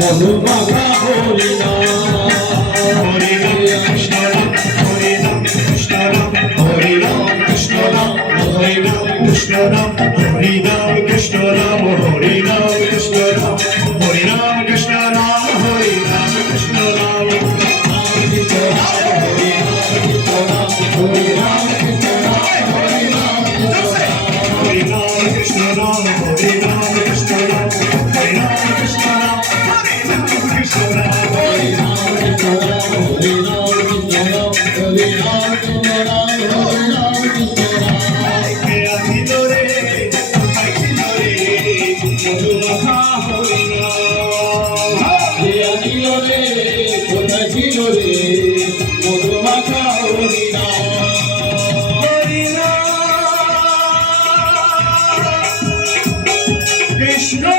মধুমাখা হরি নাম। হরে রাম কৃষ্ণ রাম হরে রাম কৃষ্ণ রাম হরে রাম কৃষ্ণ রাম হরে রাম কৃষ্ণ রাম হরে রাম কৃষ্ণ রাম হরে রাম কৃষ্ণ রাম হরে রাম কৃষ্ণ রাম হরে Ram Krishna Ram Hare Ram Krishna Ram Hare Ram Krishna Ram Hare Ram Krishna Ram Hare Ram Krishna Ram Hare Ram Krishna Ram Hare Ram Krishna Ram Hare Ram Krishna Ram Hare Ram Krishna Ram Ke Adhilo re Madhumakha Hare Ram Ke Adhilo re Madhumakha Hare Ram Krishna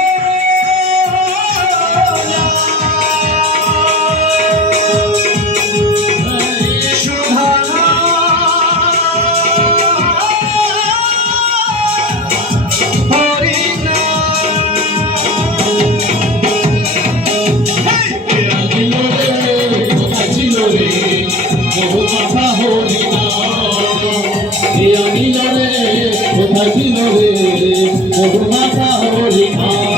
মধুমাখা Hari নাম।